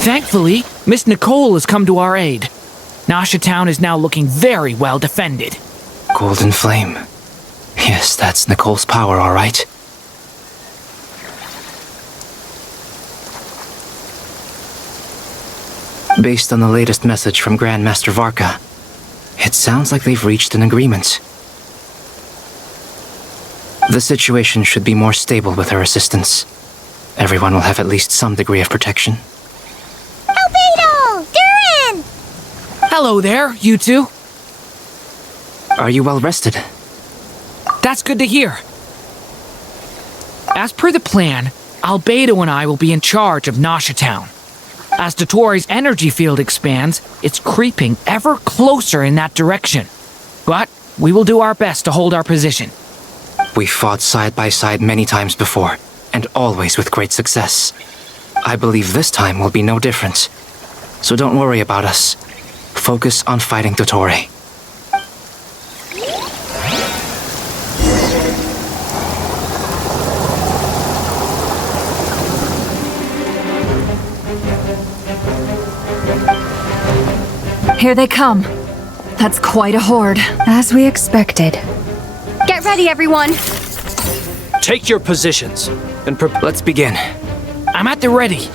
Thankfully, Miss Nicole has come to our aid. Nasha Town is now looking very well defended. Golden Flame. Yes, that's Nicole's power, all right. Based on the latest message from Grandmaster Varka, it sounds like they've reached an agreement. The situation should be more stable with her assistance. Everyone will have at least some degree of protection. Albedo! Durin! Hello there, you two. Are you well rested? That's good to hear. As per the plan, Albedo and I will be in charge of Nasha Town. As Dottoro's energy field expands, it's creeping ever closer in that direction. But we will do our best to hold our position. We fought side by side many times before, and always with great success. I believe this time will be no different. So don't worry about us. Focus on fighting Dottore. Here they come. That's quite a horde. As we expected. Get ready, everyone! Take your positions, and Let's begin. I'm at the ready.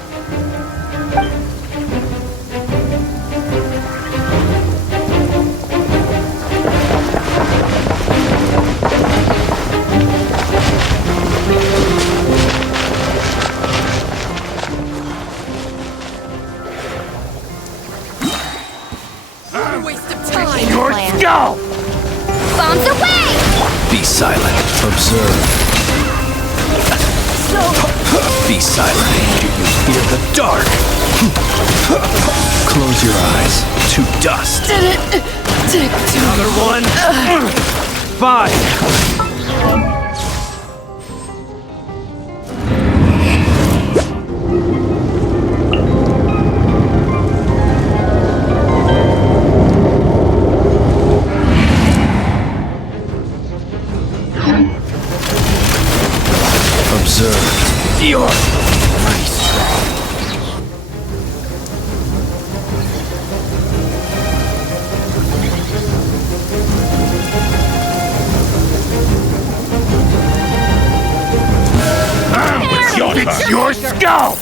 Go! Bombs away! be silent. Observe. Be silent. Do you fear the dark? Close your eyes. To dust. Another one. 5. Observed. You're pretty strong. It's your skull!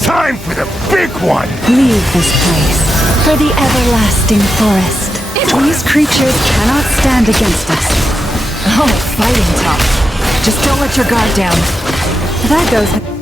Time for the big one! Leave this place for the everlasting forest. These creatures cannot stand against us. Oh, fighting tough. Just don't let your guard down. That goes...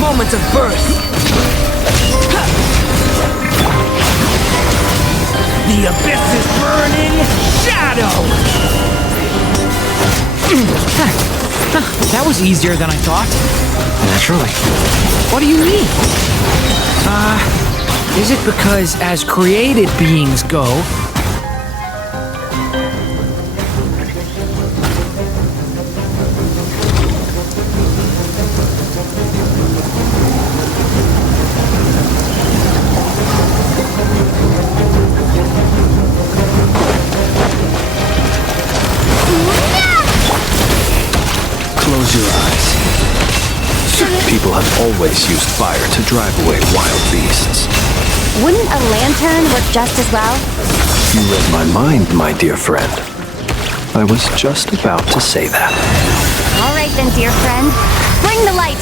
Moments of burst. The abyss is burning shadow. That was easier than I thought. Naturally. What do you mean? Is it because as created beings go, Close your eyes. People have always used fire to drive away wild beasts. Wouldn't a lantern work just as well? You read my mind, my dear friend. I was just about to say that. All right then, dear friend. Bring the light!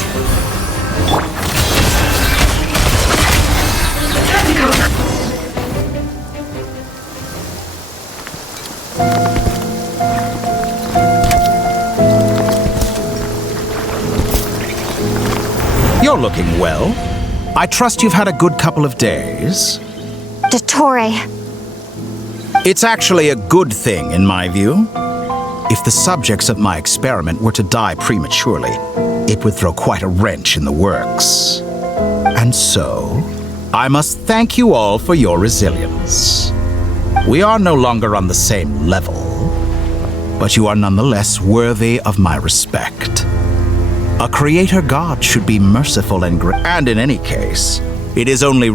You're looking well. I trust you've had a good couple of days. Dottore. It's actually a good thing, in my view. If the subjects of my experiment were to die prematurely, it would throw quite a wrench in the works. And so, I must thank you all for your resilience. We are no longer on the same level, but you are nonetheless worthy of my respect. A creator god should be merciful and and in any case, it is only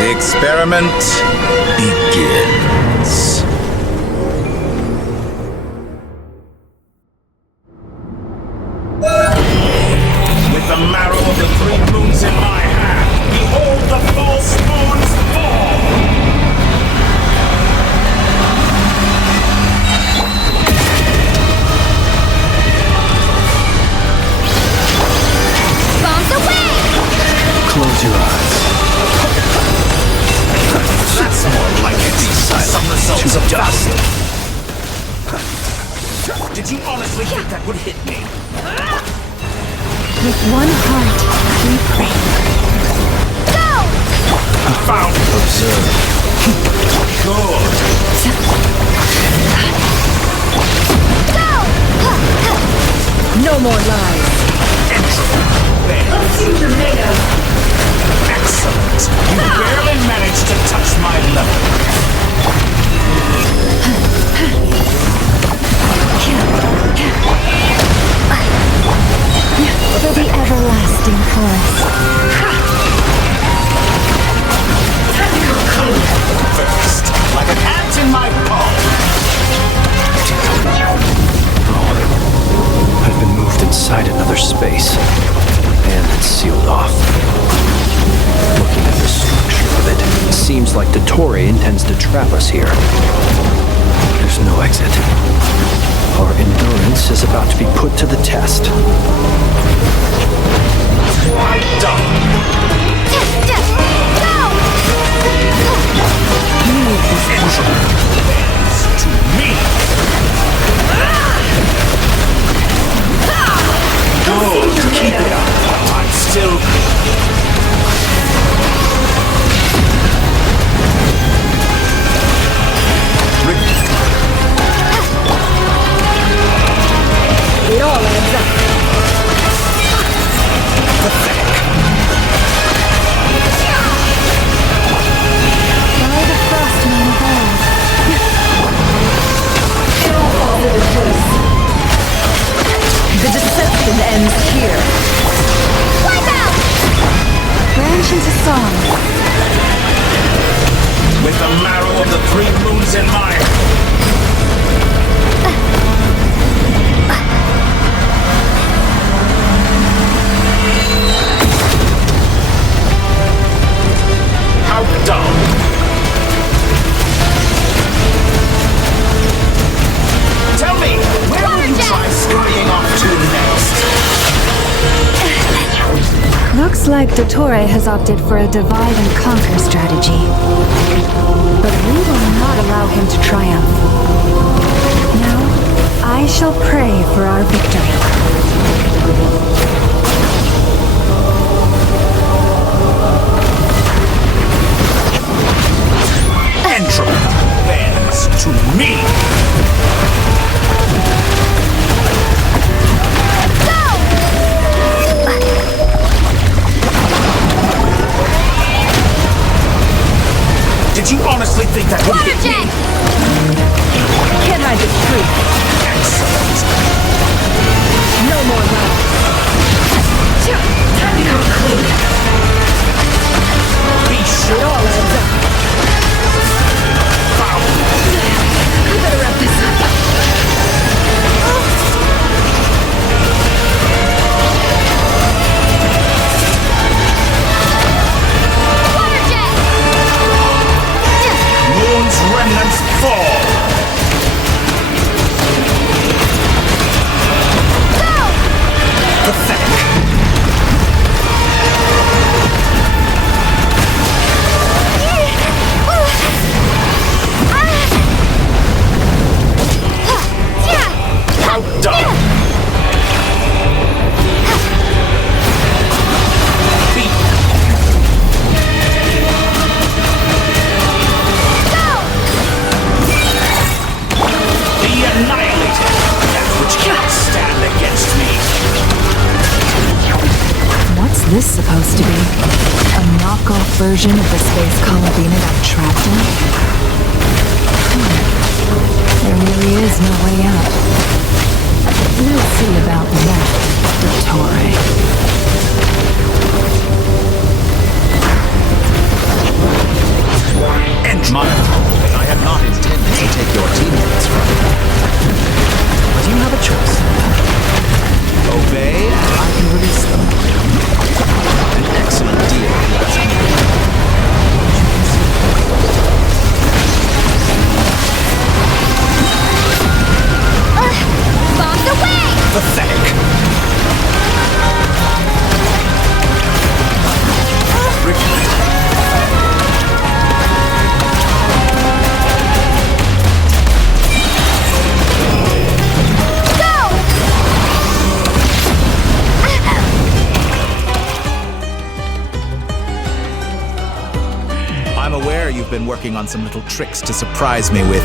the experiment begins. With the marrow of the three moons in my hand, behold the false moons fall! Bombs away! Close your eyes. That's more like it. Some results of dust. Did you honestly think that would hit me? With one heart, we pray. Go! Found. Observe. Good. Go! No more lies. Excellent. You barely managed to touch my level. For the everlasting forest. First, like an ant in my palm. I've been moved inside another space, and it's sealed off. Looking at the structure of it seems like Dottore intends to trap us here. There's no exit. Our endurance is about to be put to the test. Done. To me. Good. Keep it up. I'm still. It all adds up. By the Frostman of old. It all falls into place. The deception ends here. Wipe out! Branch into song. With the marrow of the three moons in my how dumb. Tell me, where will you try scurrying off to next? Looks like Dottore has opted for a divide and conquer strategy. But we will not allow him to triumph. Now, I shall pray for our victory. Entropy bends to me. Did you honestly think that would hit me? Can't hide the truth. Excellent. No more lies. Time to come clean. this supposed to be? A knockoff version of the space Columbina that trapped him? There really is no way out. We'll see about that, Dottore. My fault. I had not intended to take your teammates from you. But you have a choice. Obey, and I can release them. An excellent deal, if you ask me. Bombs away! Pathetic. I'm aware you've been working on some little tricks to surprise me with,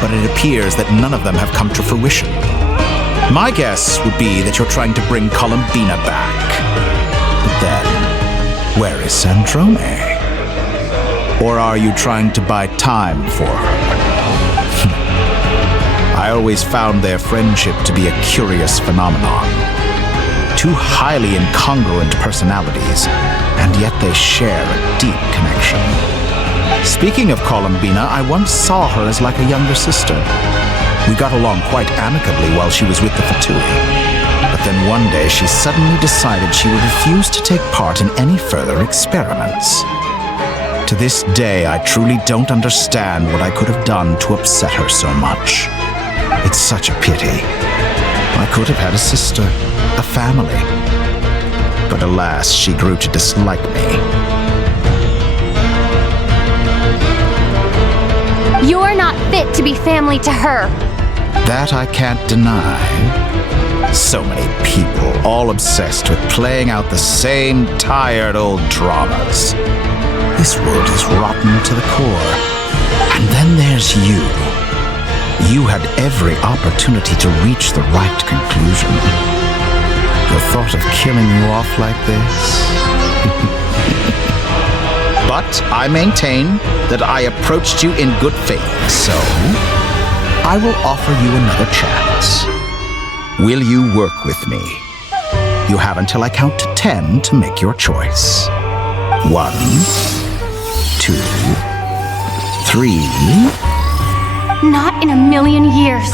but it appears that none of them have come to fruition. My guess would be that you're trying to bring Columbina back. But then, where is Sandrone? Or are you trying to buy time for her? I always found their friendship to be a curious phenomenon. Two highly incongruent personalities, and yet they share a deep connection. Speaking of Columbina, I once saw her as like a younger sister. We got along quite amicably while she was with the Fatui. But then one day she suddenly decided she would refuse to take part in any further experiments. To this day, I truly don't understand what I could have done to upset her so much. It's such a pity. I could have had a sister, a family. But alas, she grew to dislike me. You're not fit to be family to her. That I can't deny. So many people, all obsessed with playing out the same tired old dramas. This world is rotten to the core. And then there's you. You had every opportunity to reach the right conclusion. The thought of killing you off like this? But I maintain that I approached you in good faith, so I will offer you another chance. Will you work with me? You have until I count to 10 to make your choice. 1, 2, 3. Not in a million years.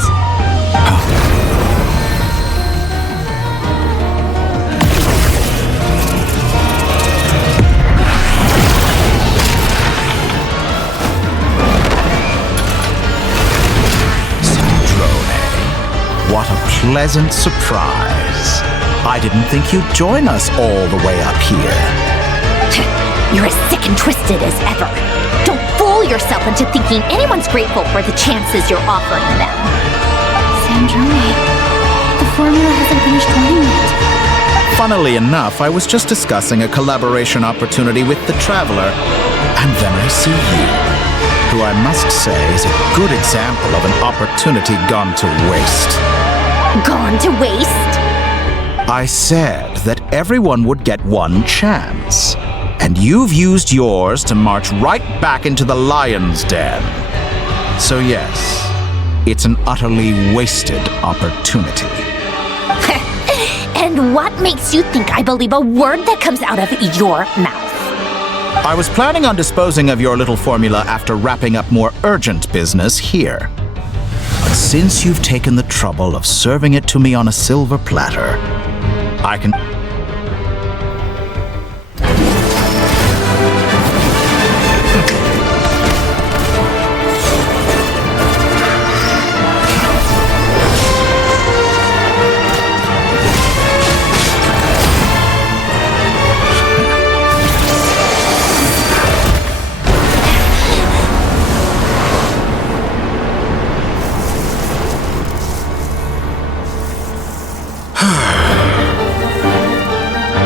What a pleasant surprise. I didn't think you'd join us all the way up here. You're as sick and twisted as ever. Don't fool yourself into thinking anyone's grateful for the chances you're offering them. Sandrone, the formula hasn't finished running yet. Funnily enough, I was just discussing a collaboration opportunity with the Traveler, and then I see you, who I must say is a good example of an opportunity gone to waste. Gone to waste? I said that everyone would get one chance, and you've used yours to march right back into the lion's den. So yes, it's an utterly wasted opportunity. And what makes you think I believe a word that comes out of your mouth? I was planning on disposing of your little formula after wrapping up more urgent business here. But since you've taken the trouble of serving it to me on a silver platter, I can...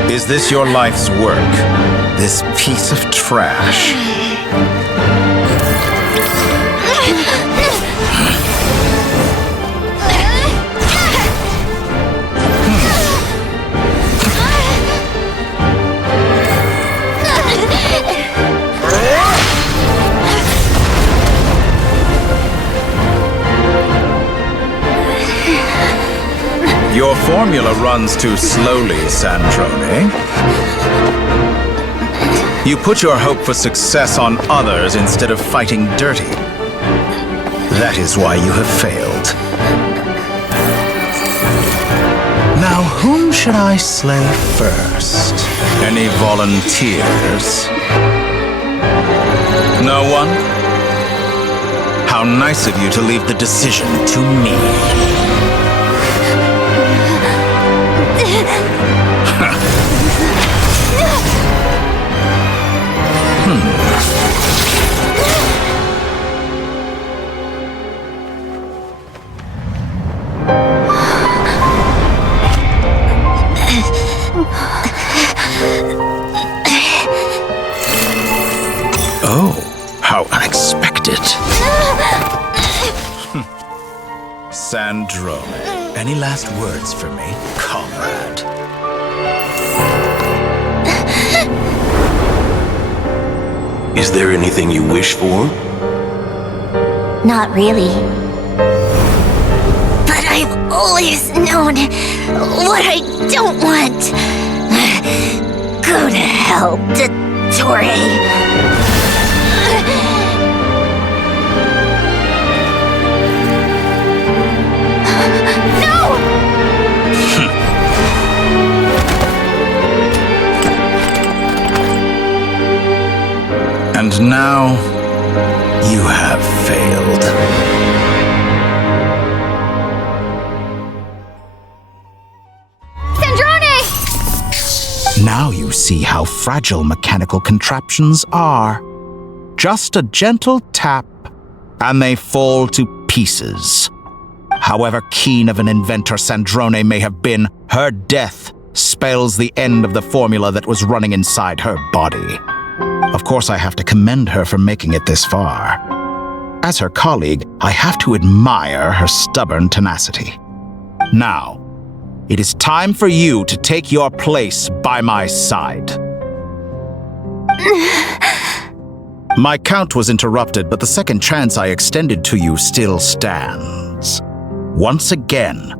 Is this your life's work? This piece of trash? Your formula runs too slowly, Sandrone. You put your hope for success on others instead of fighting dirty. That is why you have failed. Now, whom should I slay first? Any volunteers? No one? How nice of you to leave the decision to me. Oh, how unexpected. Sandrone, any last words for me, comrade? Is there anything you wish for? Not really. But I've always known what I don't want. Go to hell, Dottore. And now, you have failed. Sandrone! Now you see how fragile mechanical contraptions are. Just a gentle tap, and they fall to pieces. However keen of an inventor Sandrone may have been, her death spells the end of the formula that was running inside her body. Of course, I have to commend her for making it this far. As her colleague, I have to admire her stubborn tenacity. Now, it is time for you to take your place by my side. My count was interrupted, but the second chance I extended to you still stands. Once again,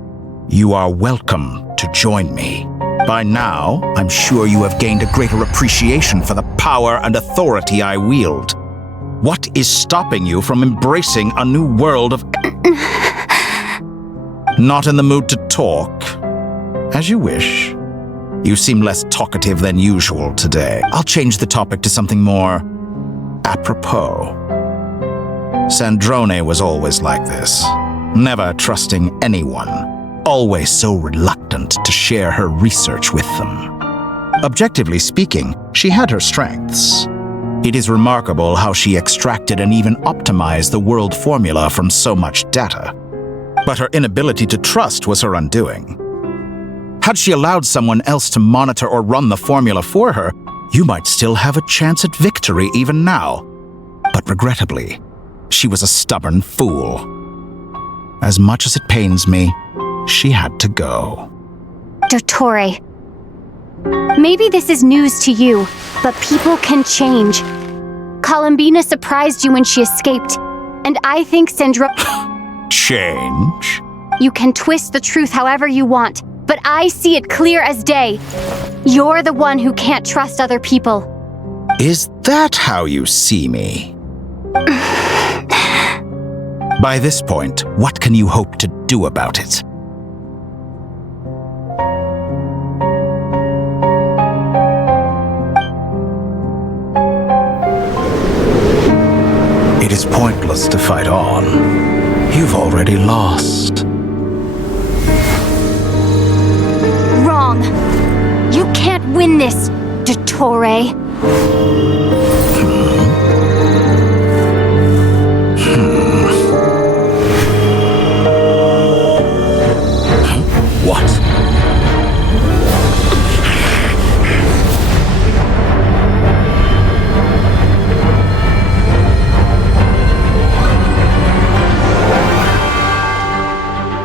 you are welcome to join me. By now, I'm sure you have gained a greater appreciation for the power and authority I wield. What is stopping you from embracing a new world of... Not in the mood to talk? As you wish. You seem less talkative than usual today. I'll change the topic to something more apropos. Sandrone was always like this, never trusting anyone. Always so reluctant to share her research with them. Objectively speaking, she had her strengths. It is remarkable how she extracted and even optimized the world formula from so much data. But her inability to trust was her undoing. Had she allowed someone else to monitor or run the formula for her, you might still have a chance at victory even now. But regrettably, she was a stubborn fool. As much as it pains me, she had to go. Dottore, maybe this is news to you, but people can change. Columbina surprised you when she escaped, and I think Change? You can twist the truth however you want, but I see it clear as day. You're the one who can't trust other people. Is that how you see me? By this point, what can you hope to do about it? It is pointless to fight on. You've already lost. Wrong. You can't win this, Dottore. What?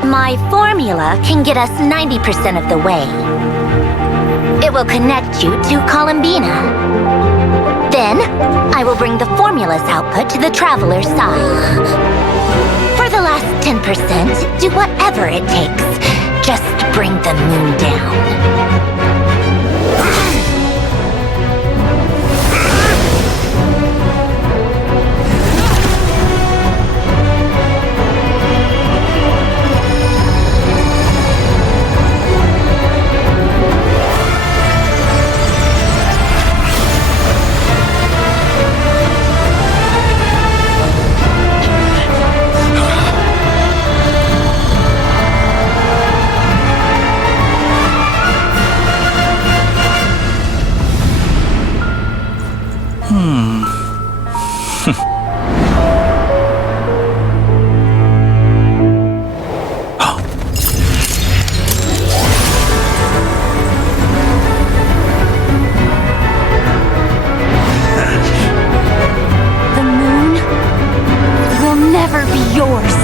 My formula can get us 90% of the way. It will connect you to Columbina. Then, I will bring the formula's output to the Traveler's side. For the last 10%, do whatever it takes. Just bring hunt the moon down. The moon will never be yours.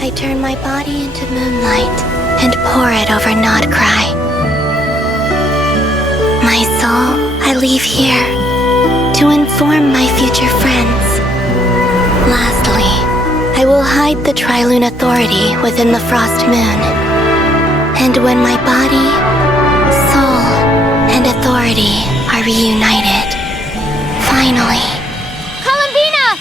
I turn my body into moonlight and pour it over Nodcry. My soul, I leave here to inform my future friends. Lastly, I will hide the Trilune Authority within the Frost Moon. And when my body, soul, and authority are reunited, finally... Columbina!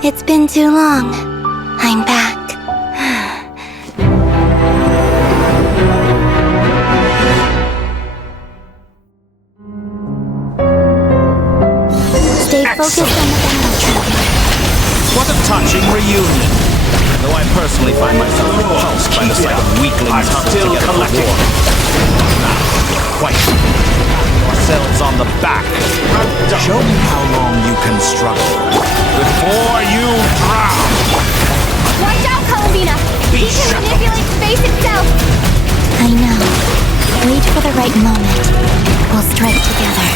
It's been too long. I'm back. Stay focused on the battle, Trevor. What a touching reunion. Though I personally find myself repulsed by the sight of weaklings huddled together for war. Now, quite. Yourselves on the back. Show me how long you can struggle before you drown. Watch out, Columbina! He can manipulate space itself! I know. Wait for the right moment. We'll strike together.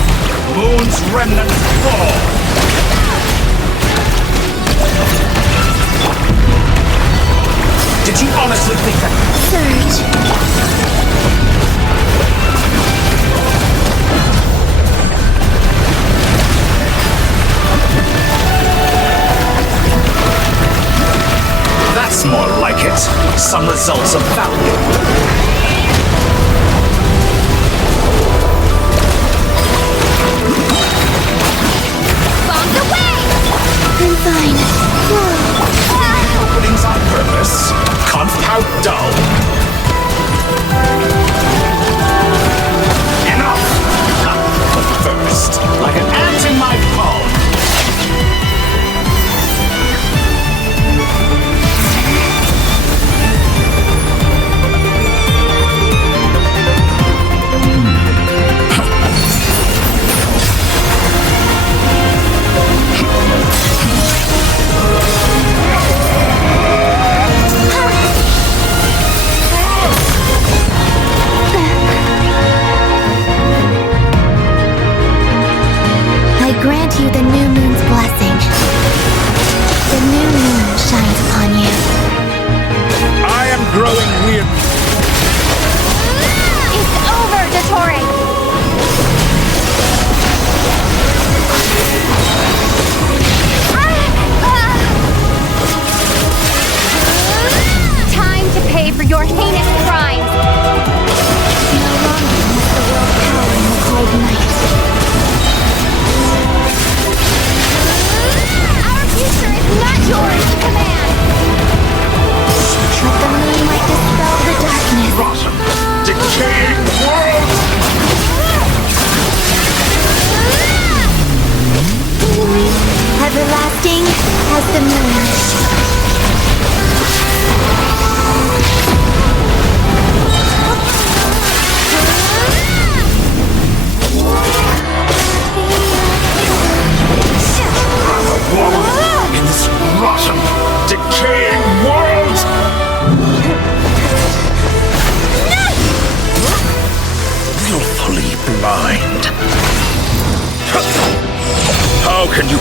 Moon's remnants fall. Did you honestly think that? Surge. That's more like it. Some results of value. Bombs away! I'm fine. Openings on purpose. Conf how dull. Enough! But first, like an ant in my palm. I grant you the new moon's blessing. The new moon shines upon you. I am growing weird. It's over, Dottore! Time to pay for your heinous crimes! No longer must the world cower in the cold night. Our future is not yours to command! Let the moonlight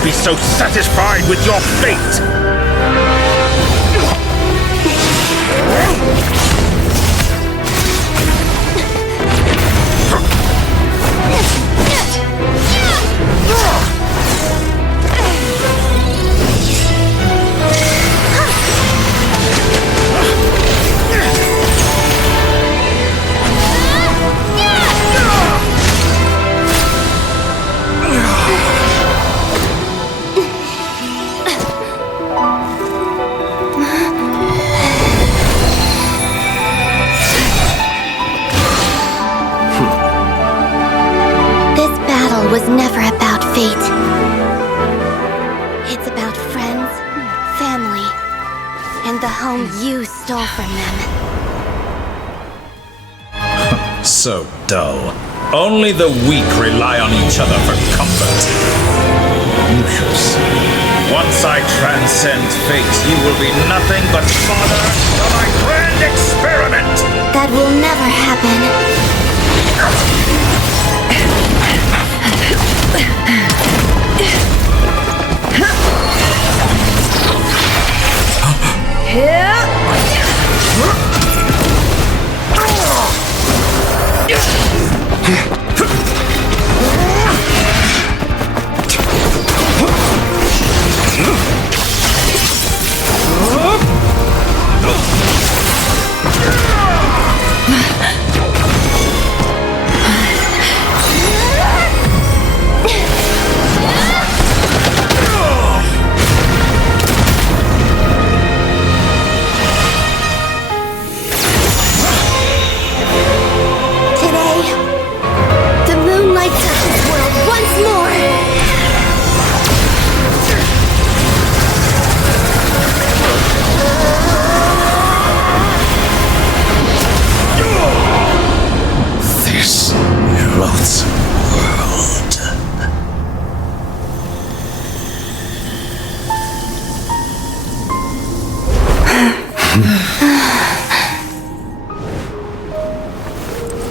Don't be so satisfied with your fate! Was never about fate. It's about friends, family, and the home you stole from them. So dull. Only the weak rely on each other for comfort. You shall see. Once I transcend fate, you will be nothing but fodder for my grand experiment! That will never happen.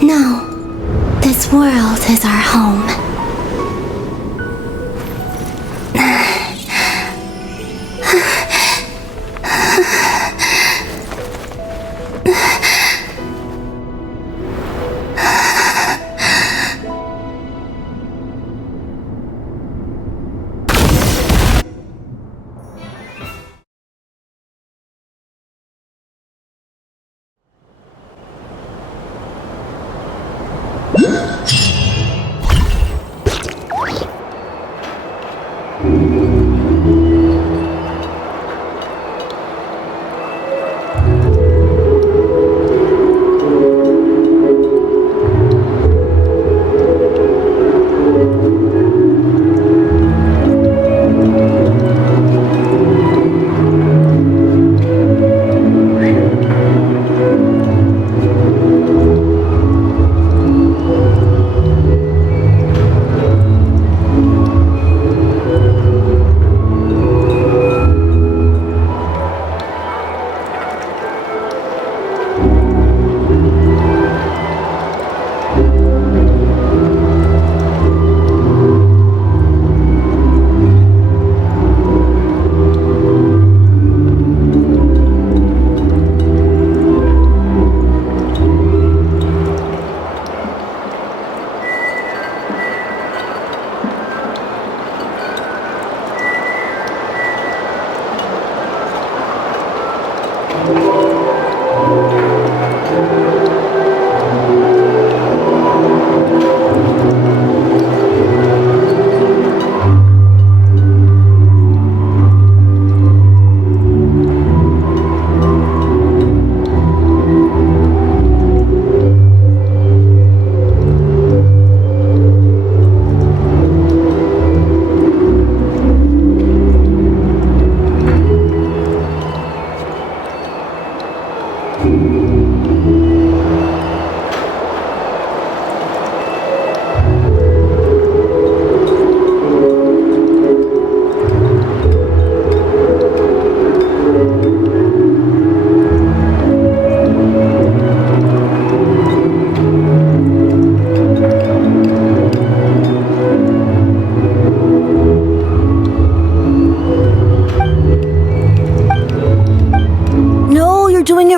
No, this world is our home.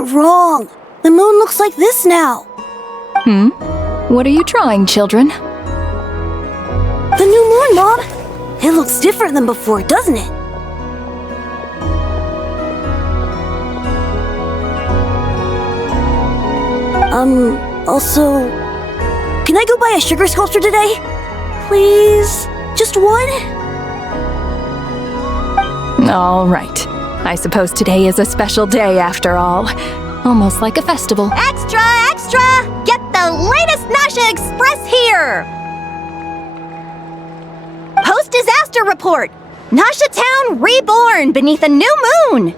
wrong. The moon looks like this now. What are you drawing, children? The new moon, Mom. It looks different than before, doesn't it? Also, can I go buy a sugar sculpture today? Please? Just one? All right. I suppose today is a special day after all. Almost like a festival. Extra, extra! Get the latest Nasha Express here! Post-disaster report! Nasha Town reborn beneath a new moon!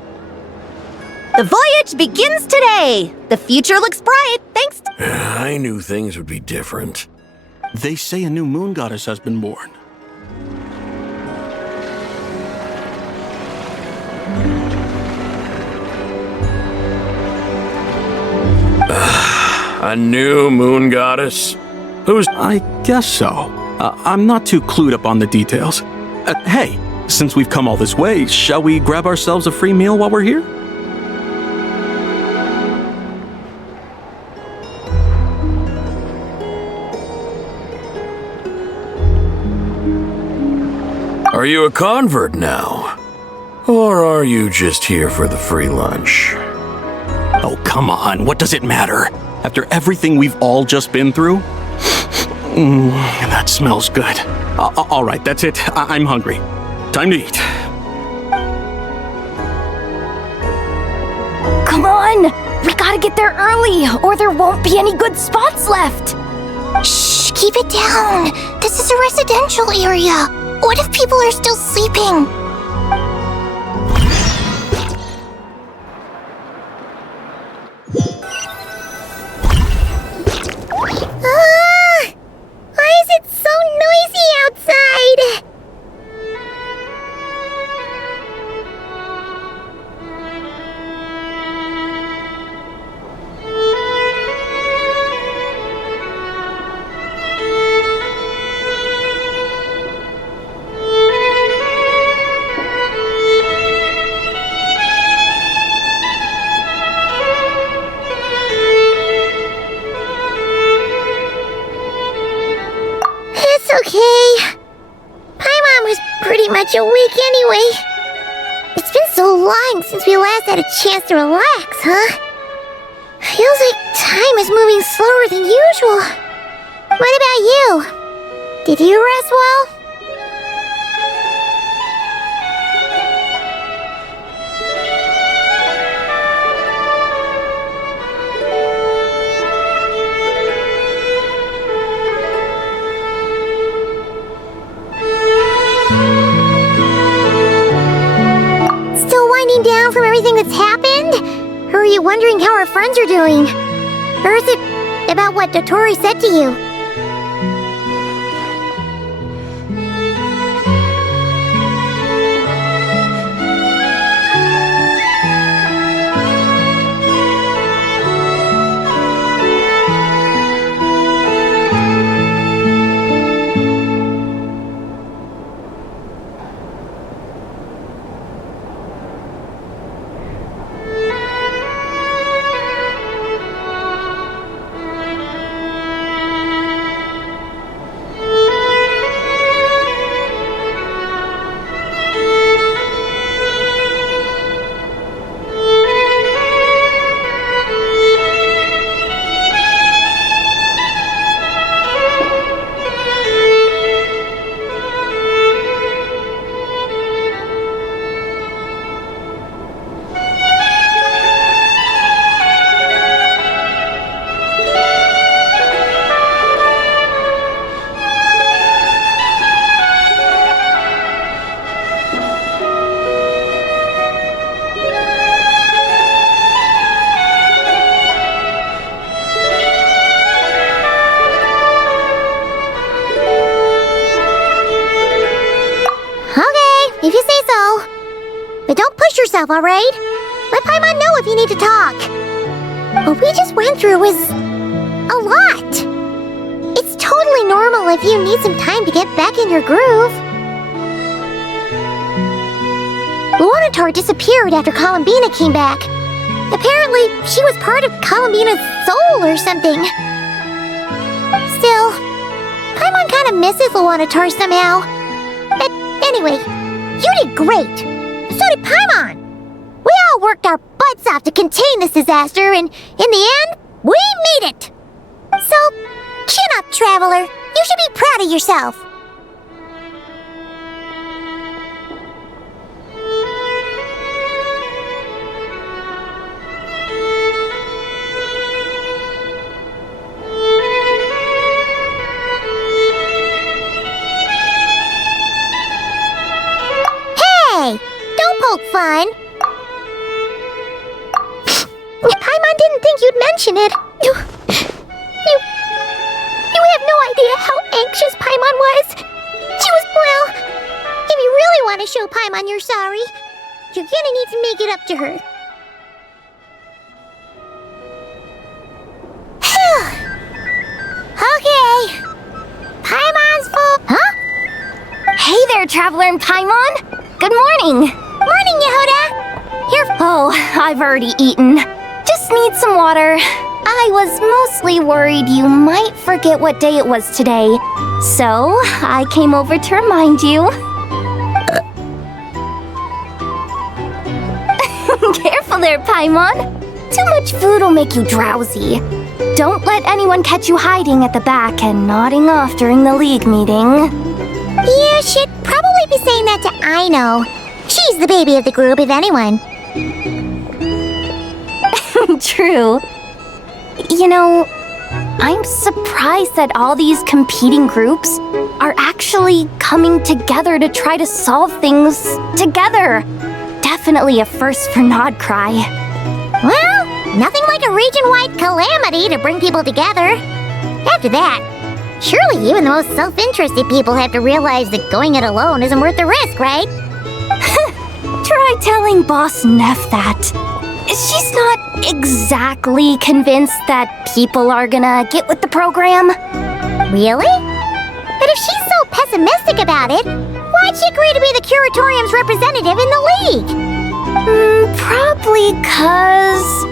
The voyage begins today! The future looks bright thanks to— I knew things would be different. They say a new moon goddess has been born. A new moon goddess? Who's... I guess so. I'm not too clued up on the details. Hey, since we've come all this way, shall we grab ourselves a free meal while we're here? Are you a convert now? Or are you just here for the free lunch? Oh, come on. What does it matter? After everything we've all just been through? That smells good. All right, that's it. I'm hungry. Time to eat. Come on! We gotta get there early, or there won't be any good spots left! Shh, keep it down. This is a residential area. What if people are still sleeping? Why is it so noisy outside? Okay. Paimon was pretty much awake anyway. It's been so long since we last had a chance to relax, huh? Feels like time is moving slower than usual. What about you? Did you rest well? Down from everything that's happened? Or are you wondering how our friends are doing? Or is it about what Dotori said to you? If you say so. But don't push yourself, alright? Let Paimon know if you need to talk. What we just went through was a lot. It's totally normal if you need some time to get back in your groove. Luonatar disappeared after Columbina came back. Apparently, she was part of Columbina's soul or something. Still, Paimon kind of misses Luanatar somehow. But anyway, you did great. So did Paimon. We all worked our butts off to contain this disaster, and in the end, we made it. So, chin up, Traveler. You should be proud of yourself. Hey, don't poke fun. Paimon didn't think you'd mention it. You have no idea how anxious Paimon was. She was, well, if you really want to show Paimon you're sorry, you're gonna need to make it up to her. Okay. Paimon's full. Huh? Hey there, Traveler and Paimon! Good morning! Morning, Yehuda! Here. Oh, I've already eaten. Just need some water. I was mostly worried you might forget what day it was today. So, I came over to remind you. Careful there, Paimon. Too much food will make you drowsy. Don't let anyone catch you hiding at the back and nodding off during the league meeting. You should probably be saying that to Aino. She's the baby of the group, if anyone. True. You know, I'm surprised that all these competing groups are actually coming together to try to solve things together. Definitely a first for Nodcry. Well, nothing like a region-wide calamity to bring people together. After that, surely even the most self-interested people have to realize that going it alone isn't worth the risk, right? Try telling Boss Neff that. She's not exactly convinced that people are gonna get with the program. Really? But if she's so pessimistic about it, why'd she agree to be the Curatorium's representative in the league? Probably 'cause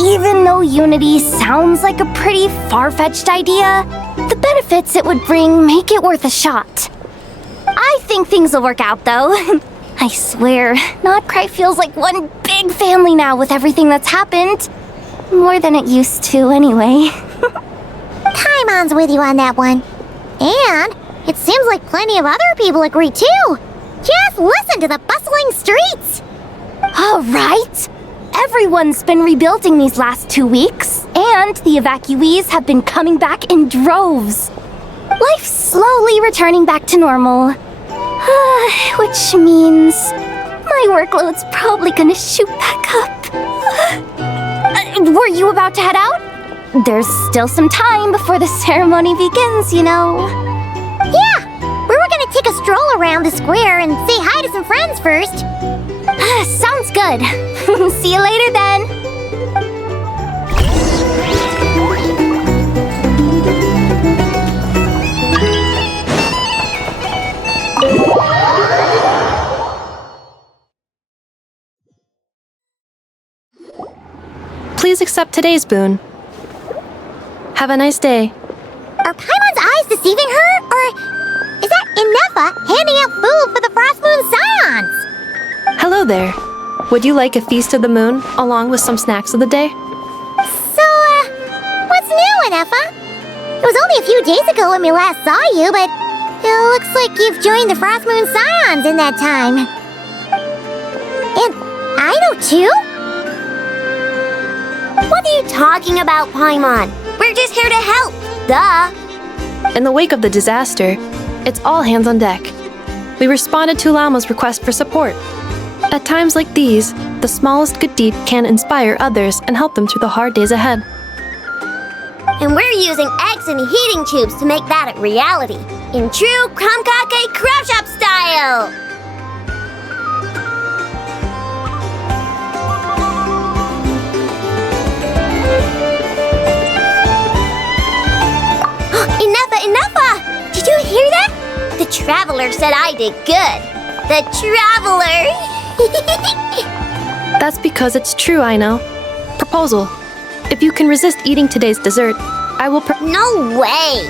even though Unity sounds like a pretty far-fetched idea, the benefits it would bring make it worth a shot. I think things will work out, though. I swear, Nodcry feels like one big family now with everything that's happened. More than it used to, anyway. Paimon's with you on that one. And it seems like plenty of other people agree, too. Just listen to the bustling streets. All right. Everyone's been rebuilding these last 2 weeks, and the evacuees have been coming back in droves. Life's slowly returning back to normal. Which means my workload's probably gonna shoot back up. Were you about to head out? There's still some time before the ceremony begins, you know. Yeah, we were gonna take a stroll around the square and say hi to some friends first. Sounds good. See you later then. Please accept today's boon. Have a nice day. Are Paimon's eyes deceiving her? Or is that Inefa handing out food for the Frost Moon Scions? Hello there. Would you like a feast of the moon along with some snacks of the day? So, what's new, Inefa? It was only a few days ago when we last saw you, but it looks like you've joined the Frost Moon Scions in that time. And Aino too? What are you talking about, Paimon? We're just here to help. Duh. In the wake of the disaster, it's all hands on deck. We responded to Lama's request for support. At times like these, the smallest good deed can inspire others and help them through the hard days ahead. And we're using eggs and heating tubes to make that a reality, in true Krumkake Crab Shop style! Inefa! Did you hear that? The Traveler said I did good. The Traveler! That's because it's true, I know. Proposal. If you can resist eating today's dessert, I will No way!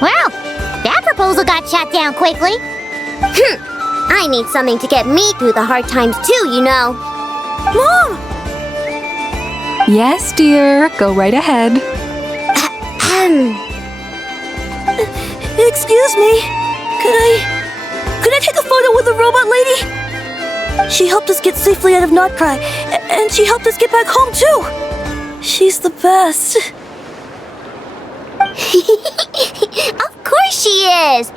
Well, that proposal got shot down quickly. I need something to get me through the hard times too, you know. Mom! Yes, dear. Go right ahead. Excuse me. Could I take a photo with the robot lady? She helped us get safely out of Notcry, and she helped us get back home too. She's the best. Of course she is!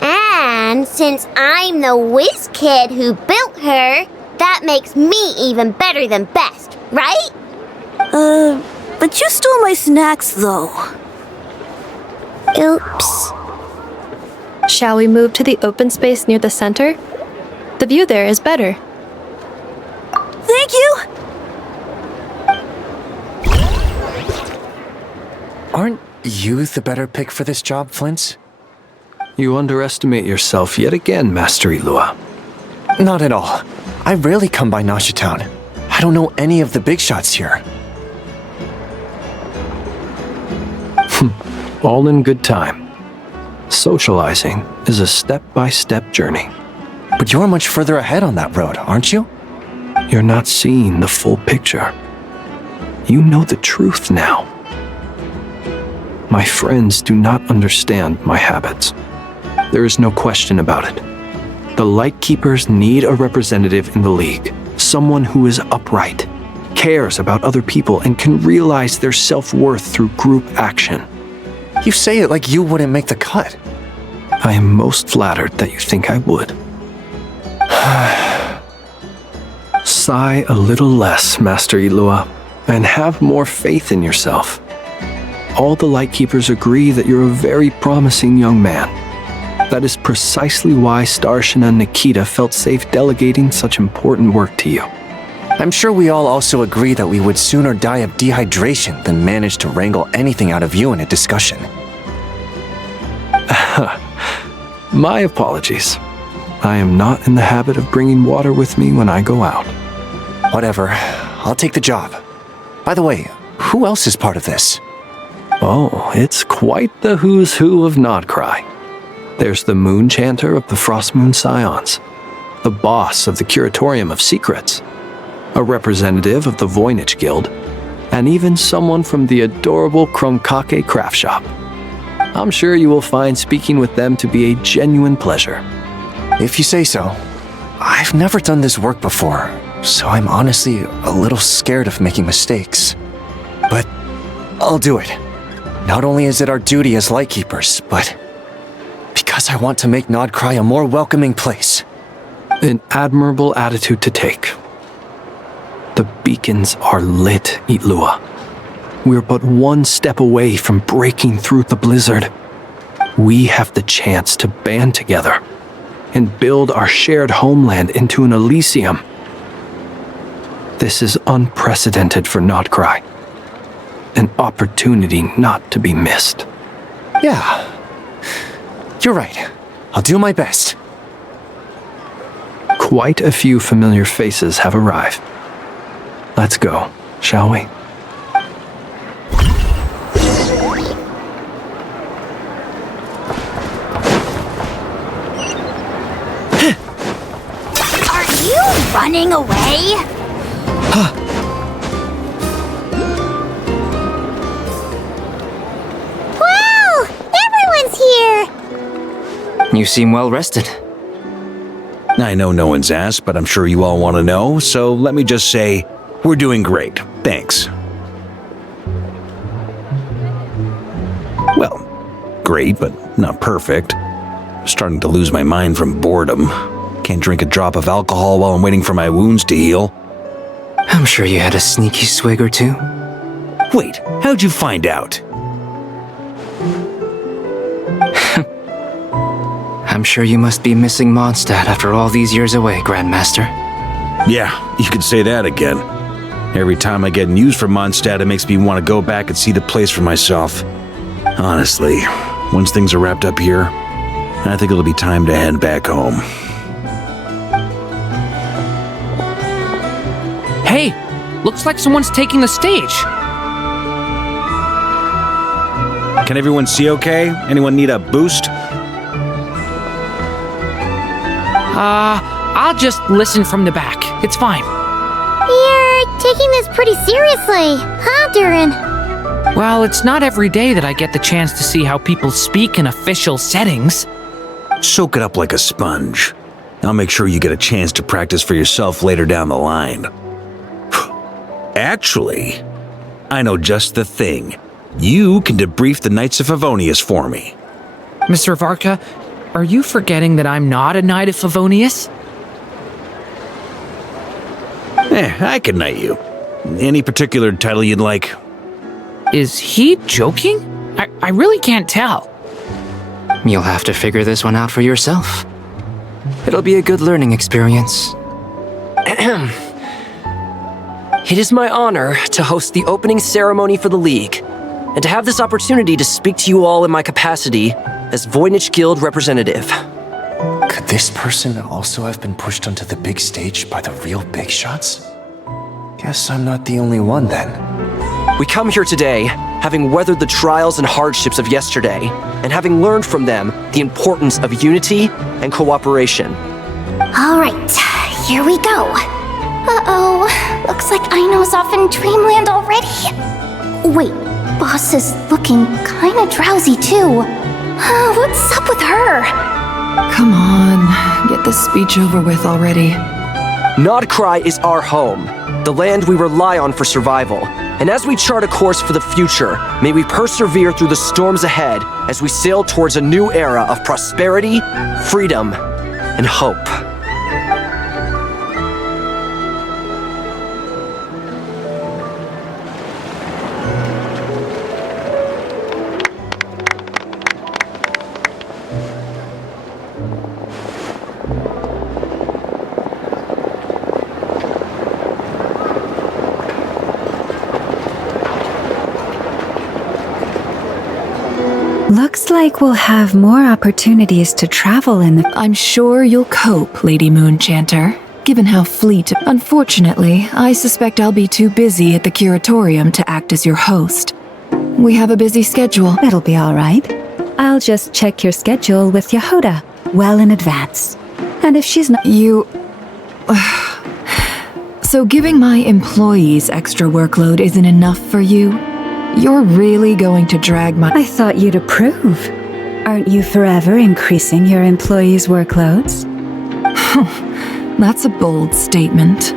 And since I'm the whiz kid who built her, that makes me even better than best, right? But you stole my snacks though. Oops. Shall we move to the open space near the center? The view there is better. Thank you! Aren't you the better pick for this job, Flint? You underestimate yourself yet again, Master Ilua. Not at all. I rarely come by Nasha Town. I don't know any of the big shots here. All in good time. Socializing is a step-by-step journey. But you're much further ahead on that road, aren't you? You're not seeing the full picture. You know the truth now. My friends do not understand my habits. There is no question about it. The Lightkeepers need a representative in the League. Someone who is upright, cares about other people, and can realize their self-worth through group action. You say it like you wouldn't make the cut. I am most flattered that you think I would. Sigh a little less, Master Ilua, and have more faith in yourself. All the Lightkeepers agree that you're a very promising young man. That is precisely why Starshin and Nikita felt safe delegating such important work to you. I'm sure we all also agree that we would sooner die of dehydration than manage to wrangle anything out of you in a discussion. My apologies. I am not in the habit of bringing water with me when I go out. Whatever. I'll take the job. By the way, who else is part of this? Oh, it's quite the who's who of Notcry. There's the Moon Chanter of the Frostmoon Scions, the boss of the Curatorium of Secrets, a representative of the Voynich Guild, and even someone from the adorable Krumkake craft shop. I'm sure you will find speaking with them to be a genuine pleasure. If you say so. I've never done this work before, so I'm honestly a little scared of making mistakes. But I'll do it. Not only is it our duty as Lightkeepers, but because I want to make Notcry a more welcoming place. An admirable attitude to take. The beacons are lit, Ilua. We're but one step away from breaking through the blizzard. We have the chance to band together and build our shared homeland into an Elysium. This is unprecedented for Notcry. An opportunity not to be missed. Yeah. You're right. I'll do my best. Quite a few familiar faces have arrived. Let's go, shall we? Are you running away? Wow! Everyone's here! You seem well rested. I know no one's asked, but I'm sure you all want to know, so let me just say, we're doing great. Thanks. Well, great, but not perfect. Starting to lose my mind from boredom. Can't drink a drop of alcohol while I'm waiting for my wounds to heal. I'm sure you had a sneaky swig or two. Wait, how'd you find out? I'm sure you must be missing Mondstadt after all these years away, Grandmaster. Yeah, you could say that again. Every time I get news from Mondstadt, it makes me want to go back and see the place for myself. Honestly, once things are wrapped up here, I think it'll be time to head back home. Hey, Looks like someone's taking the stage. Can everyone see okay? Anyone need a boost? I'll just listen from the back. It's fine. You're taking this pretty seriously, huh, Durin? Well, it's not every day that I get the chance to see how people speak in official settings. Soak it up like a sponge. I'll make sure you get a chance to practice for yourself later down the line. Actually, I know just the thing. You can debrief the Knights of Favonius for me. Mr. Varka, are you forgetting that I'm not a Knight of Favonius? I can knight you. Any particular title you'd like? Is he joking? I really can't tell. You'll have to figure this one out for yourself. It'll be a good learning experience. It is my honor to host the opening ceremony for the League, and to have this opportunity to speak to you all in my capacity as Voynich Guild representative. Could this person also have been pushed onto the big stage by the real big shots? Guess I'm not the only one then. We come here today, having weathered the trials and hardships of yesterday, and having learned from them the importance of unity and cooperation. All right, here we go. Uh-oh, looks like Aino's off in Dreamland already. Wait, Boss is looking kinda drowsy too. What's up with her? Come on, get this speech over with already. Nodcry is our home, the land we rely on for survival. And as we chart a course for the future, may we persevere through the storms ahead as we sail towards a new era of prosperity, freedom, and hope. Looks like we'll have more opportunities to travel in the... I'm sure you'll cope, Lady Moonchanter, given how fleet... Unfortunately, I suspect I'll be too busy at the Curatorium to act as your host. We have a busy schedule. It'll be all right. I'll just check your schedule with Yehoda well in advance. And if she's not... You... So giving my employees extra workload isn't enough for you? You're really going to drag my... I thought you'd approve. Aren't you forever increasing your employees' workloads? That's a bold statement.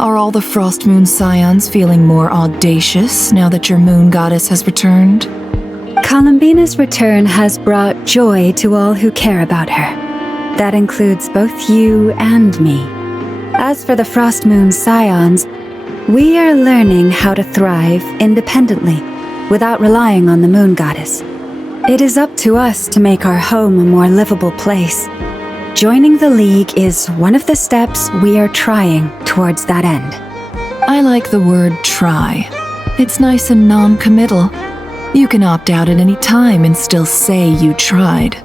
Are all the Frost Moon Scions feeling more audacious now that your moon goddess has returned? Columbina's return has brought joy to all who care about her. That includes both you and me. As for the Frost Moon Scions, we are learning how to thrive independently, without relying on the moon goddess. It is up to us to make our home a more livable place. Joining the League is one of the steps we are trying towards that end. I like the word try. It's nice and non-committal. You can opt out at any time and still say you tried.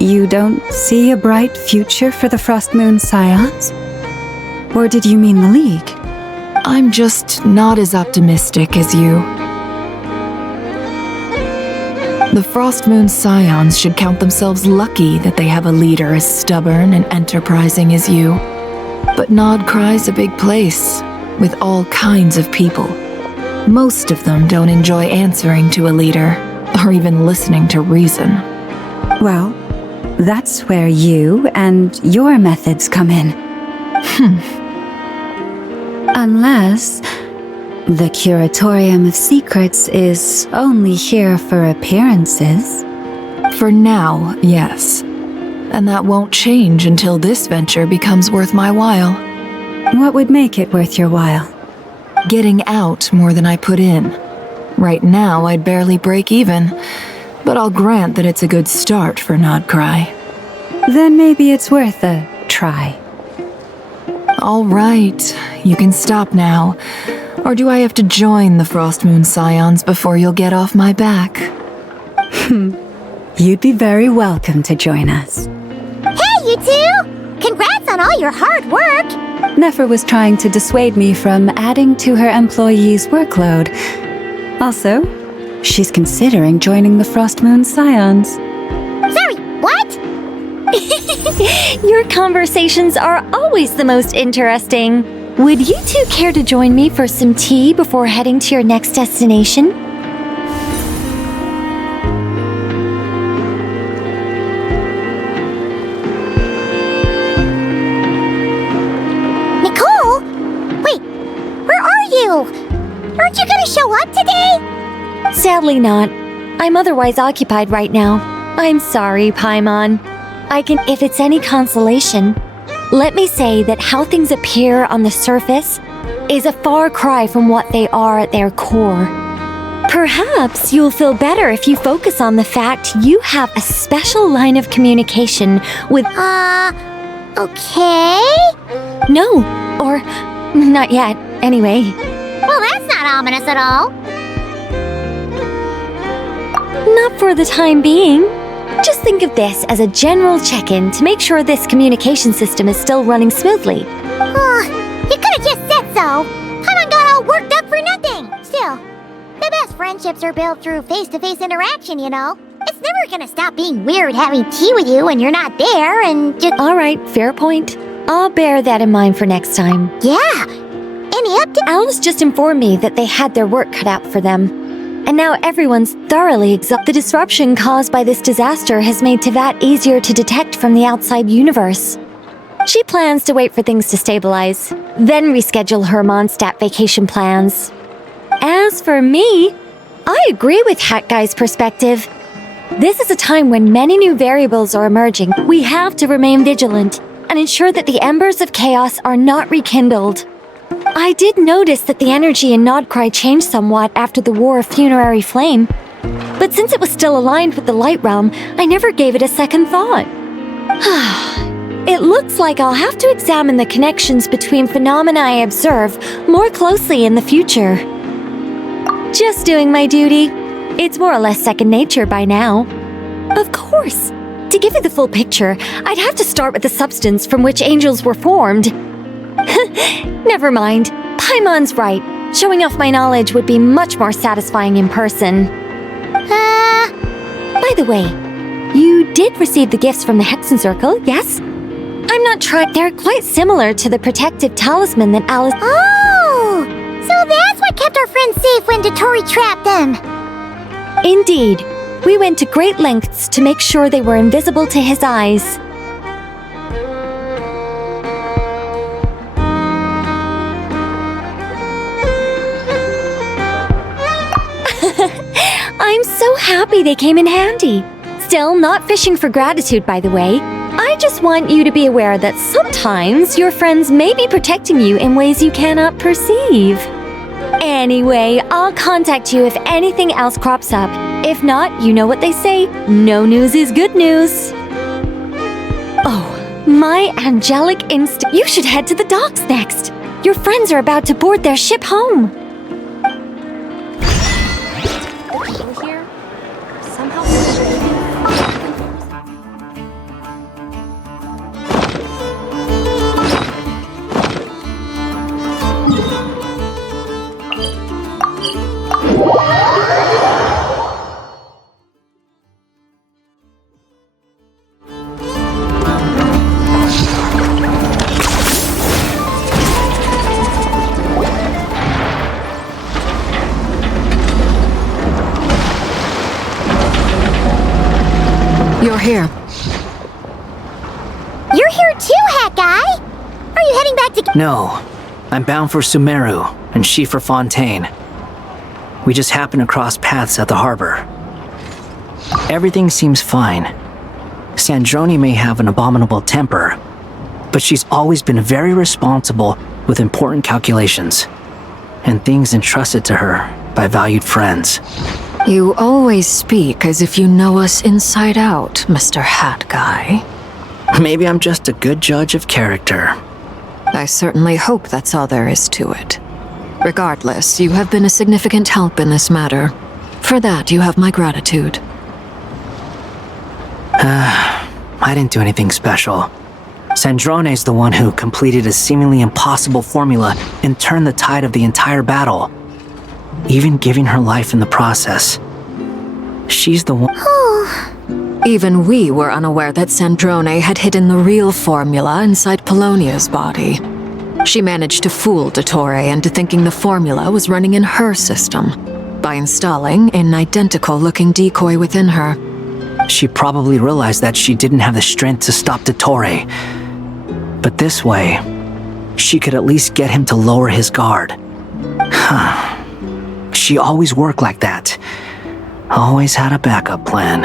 You don't see a bright future for the Frost Moon Scions? Or did you mean the League? I'm just not as optimistic as you. The Frost Moon Scions should count themselves lucky that they have a leader as stubborn and enterprising as you. But Nodcry's a big place, with all kinds of people. Most of them don't enjoy answering to a leader, or even listening to reason. Well, that's where you and your methods come in. Unless the Curatorium of Secrets is only here for appearances. For now, yes. And that won't change until this venture becomes worth my while. What would make it worth your while? Getting out more than I put in. Right now, I'd barely break even, but I'll grant that it's a good start for Nodcry. Then maybe it's worth a try. All right, you can stop now. Or do I have to join the Frost Moon Scions before you'll get off my back? You'd be very welcome to join us. Hey, you two! Congrats on all your hard work! Nefer was trying to dissuade me from adding to her employees' workload. Also, she's considering joining the Frost Moon Scions. Sorry, what? Your conversations are always the most interesting. Would you two care to join me for some tea before heading to your next destination? Nicole? Wait, where are you? Aren't you gonna show up today? Sadly not. I'm otherwise occupied right now. I'm sorry, Paimon. If it's any consolation, let me say that how things appear on the surface is a far cry from what they are at their core. Perhaps you'll feel better if you focus on the fact you have a special line of communication with... Okay? No, or not yet, anyway. Well, that's not ominous at all. Not for the time being. Just think of this as a general check-in to make sure this communication system is still running smoothly. You could have just said so. Paimon got all worked up for nothing. Still, the best friendships are built through face-to-face interaction, you know. It's never gonna stop being weird having tea with you when you're not there and just... Alright, fair point. I'll bear that in mind for next time. Yeah. Any update? Alice just informed me that they had their work cut out for them. And now everyone's thoroughly exhausted. The disruption caused by this disaster has made Tevat easier to detect from the outside universe. She plans to wait for things to stabilize, then reschedule her Mondstadt vacation plans. As for me, I agree with Hat Guy's perspective. This is a time when many new variables are emerging. We have to remain vigilant and ensure that the embers of chaos are not rekindled. I did notice that the energy in Nodcry changed somewhat after the War of Funerary Flame, but since it was still aligned with the Light Realm, I never gave it a second thought. It looks like I'll have to examine the connections between phenomena I observe more closely in the future. Just doing my duty. It's more or less second nature by now. Of course, to give you the full picture, I'd have to start with the substance from which angels were formed. Never mind. Paimon's right. Showing off my knowledge would be much more satisfying in person. By the way, you did receive the gifts from the Hexen Circle, yes? I'm not trying. They're quite similar to the protective talisman that Alice... Oh! So that's what kept our friends safe when Dotori trapped them. Indeed. We went to great lengths to make sure they were invisible to his eyes. I'm so happy they came in handy. Still, not fishing for gratitude, by the way. I just want you to be aware that sometimes your friends may be protecting you in ways you cannot perceive. Anyway, I'll contact you if anything else crops up. If not, you know what they say, no news is good news. Oh, my angelic instinct. You should head to the docks next. Your friends are about to board their ship home. You're here. You're here too, Hat Guy! Are you heading back to... No. I'm bound for Sumeru, and she for Fontaine. We just happened to cross paths at the harbor. Everything seems fine. Sandrone may have an abominable temper, but she's always been very responsible with important calculations, and things entrusted to her by valued friends. You always speak as if you know us inside out, Mr. Hat Guy. Maybe I'm just a good judge of character. I certainly hope that's all there is to it. Regardless, you have been a significant help in this matter. For that, you have my gratitude. I didn't do anything special. Sandrone's the one who completed a seemingly impossible formula and turned the tide of the entire battle, even giving her life in the process. She's the one. Even we were unaware that Sandrone had hidden the real formula inside Polonia's body. She managed to fool Dottore into thinking the formula was running in her system by installing an identical-looking decoy within her. She probably realized that she didn't have the strength to stop Dottore. But this way, she could at least get him to lower his guard. She always worked like that. Always had a backup plan.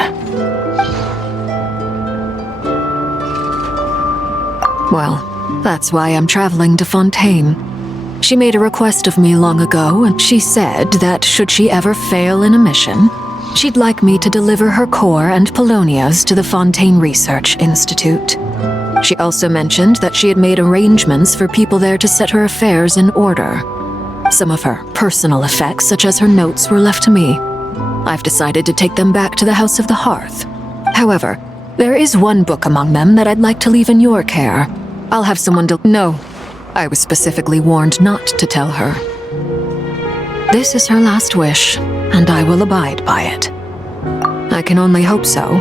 Well, that's why I'm traveling to Fontaine. She made a request of me long ago, and she said that should she ever fail in a mission, she'd like me to deliver her core and Polonia's to the Fontaine Research Institute. She also mentioned that she had made arrangements for people there to set her affairs in order. Some of her personal effects, such as her notes, were left to me. I've decided to take them back to the House of the Hearth. However, there is one book among them that I'd like to leave in your care. I'll have someone No, I was specifically warned not to tell her. This is her last wish, and I will abide by it. I can only hope so,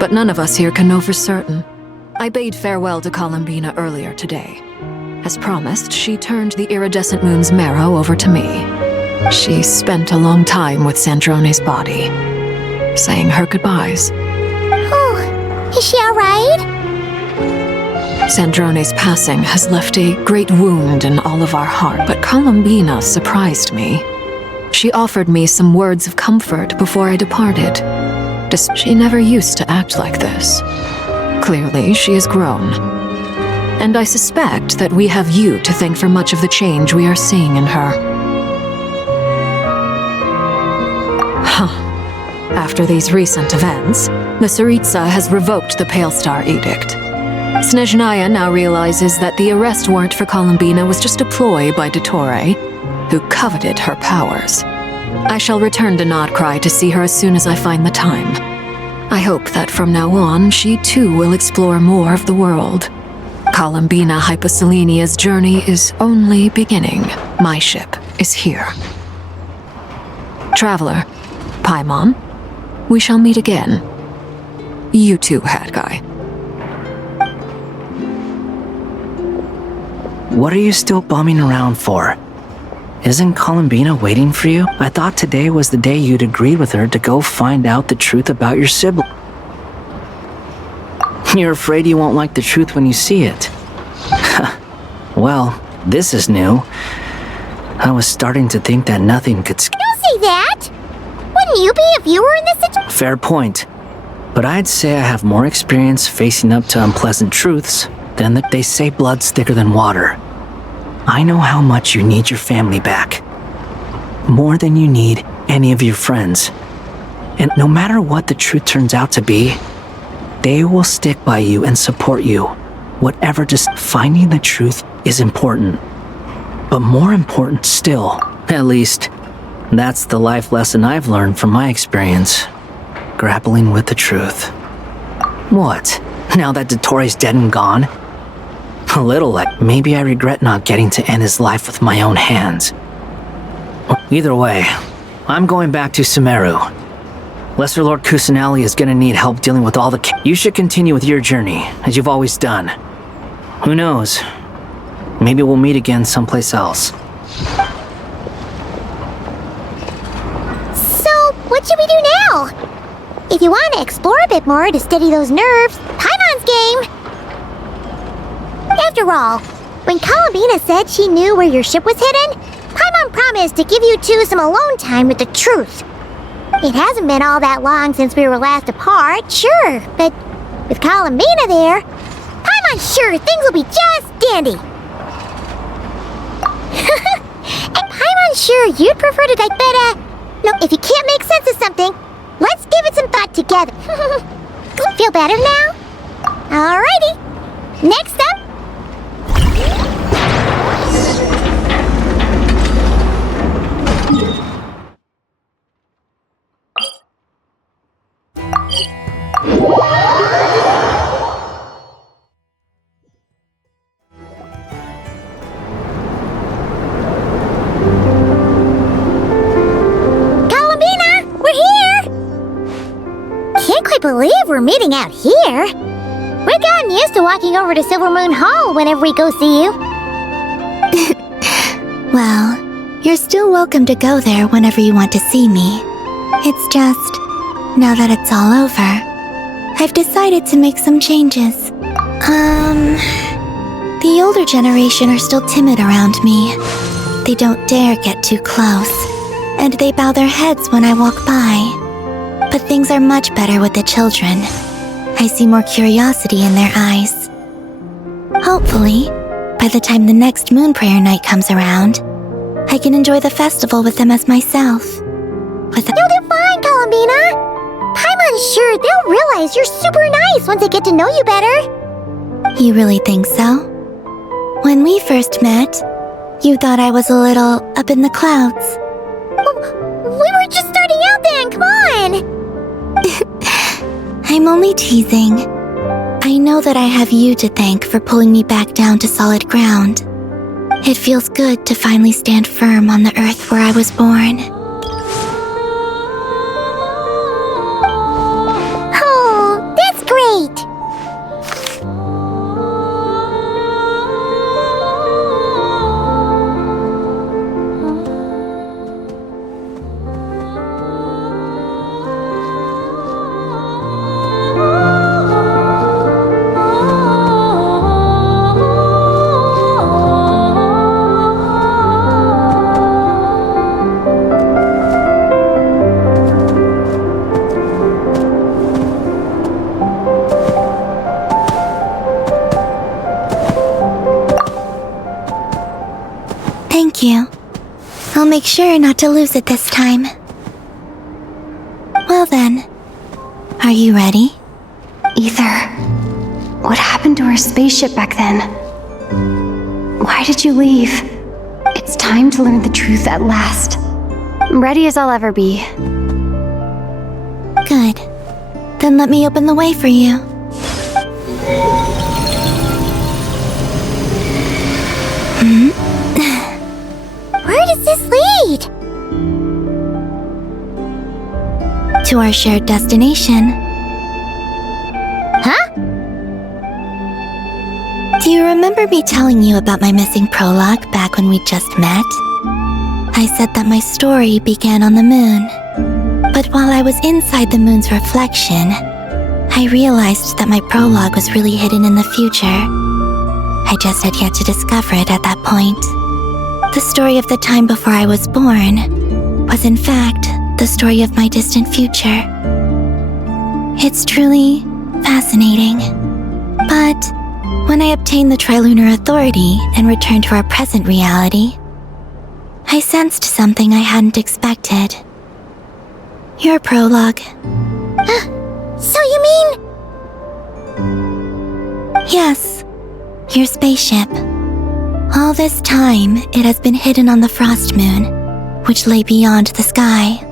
but none of us here can know for certain. I bade farewell to Columbina earlier today. As promised, she turned the iridescent moon's marrow over to me. She spent a long time with Sandrone's body, saying her goodbyes. Oh, is she alright? Sandrone's passing has left a great wound in all of our heart, but Columbina surprised me. She offered me some words of comfort before I departed. She never used to act like this. Clearly, she has grown. And I suspect that we have you to thank for much of the change we are seeing in her. After these recent events, the Tsaritsa has revoked the Pale Star Edict. Snezhnaya now realizes that the arrest warrant for Columbina was just a ploy by Dottore, who coveted her powers. I shall return to Nodcry to see her as soon as I find the time. I hope that from now on, she too will explore more of the world. Columbina Hyposelenia's journey is only beginning. My ship is here. Traveler, Paimon, we shall meet again. You too, Hat Guy. What are you still bumming around for? Isn't Columbina waiting for you? I thought today was the day you'd agreed with her to go find out the truth about your sibling. You're afraid you won't like the truth when you see it. Well, this is new. I was starting to think that nothing could Don't say that! Wouldn't you be if you were in this situation? Fair point. But I'd say I have more experience facing up to unpleasant truths than that they say blood's thicker than water. I know how much you need your family back. More than you need any of your friends. And no matter what the truth turns out to be, they will stick by you and support you. Whatever, just finding the truth is important. But more important still, at least, that's the life lesson I've learned from my experience. Grappling with the truth. What? Now that Dottore's dead and gone? A little like maybe I regret not getting to end his life with my own hands. Either way, I'm going back to Sumeru. Lesser Lord Kusanali is gonna need help dealing with all the You should continue with your journey, as you've always done. Who knows? Maybe we'll meet again someplace else. So, what should we do now? If you want to explore a bit more to steady those nerves, Paimon's game! After all, when Columbina said she knew where your ship was hidden, Paimon promised to give you two some alone time with the truth. It hasn't been all that long since we were last apart, sure, but with Columbina there, Paimon's sure things will be just dandy. And Paimon's sure you'd prefer to die, but no, if you can't make sense of something, let's give it some thought together. Feel better now? Alrighty. Next up, glad we're meeting out here. We've gotten used to walking over to Silver Moon Hall whenever we go see you. Well, you're still welcome to go there whenever you want to see me. It's just, now that it's all over, I've decided to make some changes. The older generation are still timid around me. They don't dare get too close, and they bow their heads when I walk by. But things are much better with the children. I see more curiosity in their eyes. Hopefully, by the time the next moon prayer night comes around, I can enjoy the festival with them as myself. You'll do fine, Columbina! Paimon's sure they'll realize you're super nice once they get to know you better. You really think so? When we first met, you thought I was a little up in the clouds. We were just starting out then, come on! I'm only teasing. I know that I have you to thank for pulling me back down to solid ground. It feels good to finally stand firm on the earth where I was born. Oh, that's great! Thank you. I'll make sure not to lose it this time. Well then, are you ready? Ether, what happened to our spaceship back then? Why did you leave? It's time to learn the truth at last. I'm ready as I'll ever be. Good. Then let me open the way for you. Where does this lead? To our shared destination. Huh? Do you remember me telling you about my missing prologue back when we just met? I said that my story began on the moon. But while I was inside the moon's reflection, I realized that my prologue was really hidden in the future. I just had yet to discover it at that point. The story of the time before I was born was in fact the story of my distant future. It's truly fascinating. But when I obtained the Trilunar Authority and returned to our present reality, I sensed something I hadn't expected. Your prologue. So you mean... Yes, your spaceship. All this time, it has been hidden on the Frost Moon, which lay beyond the sky.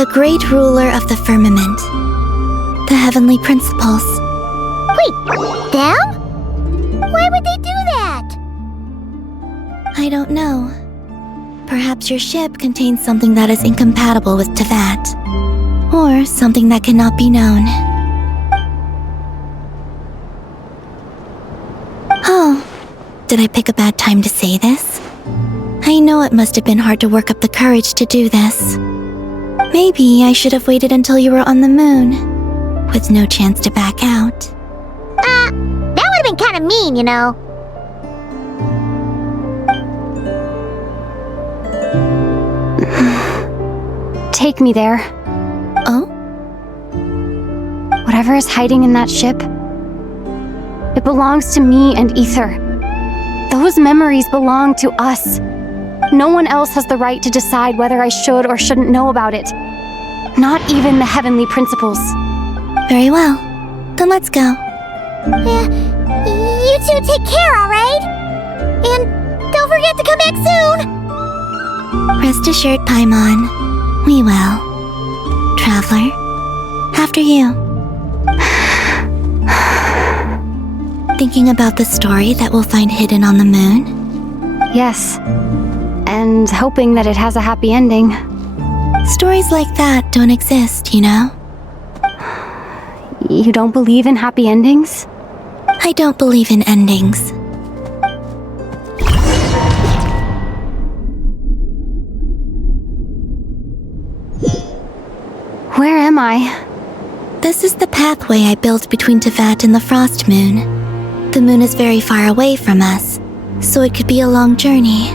The great ruler of the firmament. The heavenly principles. Wait, them? Why would they do that? I don't know. Perhaps your ship contains something that is incompatible with Teyvat. Or something that cannot be known. Oh, did I pick a bad time to say this? I know it must have been hard to work up the courage to do this. Maybe I should have waited until you were on the moon, with no chance to back out. That would've been kinda mean, you know. Take me there. Oh? Whatever is hiding in that ship, it belongs to me and Ether. Those memories belong to us. No one else has the right to decide whether I should or shouldn't know about it. Not even the heavenly principles. Very well. Then let's go. Yeah, you two take care, alright? And don't forget to come back soon! Rest assured, Paimon. We will. Traveler, after you. Thinking about the story that we'll find hidden on the moon? Yes. And hoping that it has a happy ending. Stories like that don't exist, you know? You don't believe in happy endings? I don't believe in endings. Where am I? This is the pathway I built between Teyvat and the Frost Moon. The moon is very far away from us, so it could be a long journey.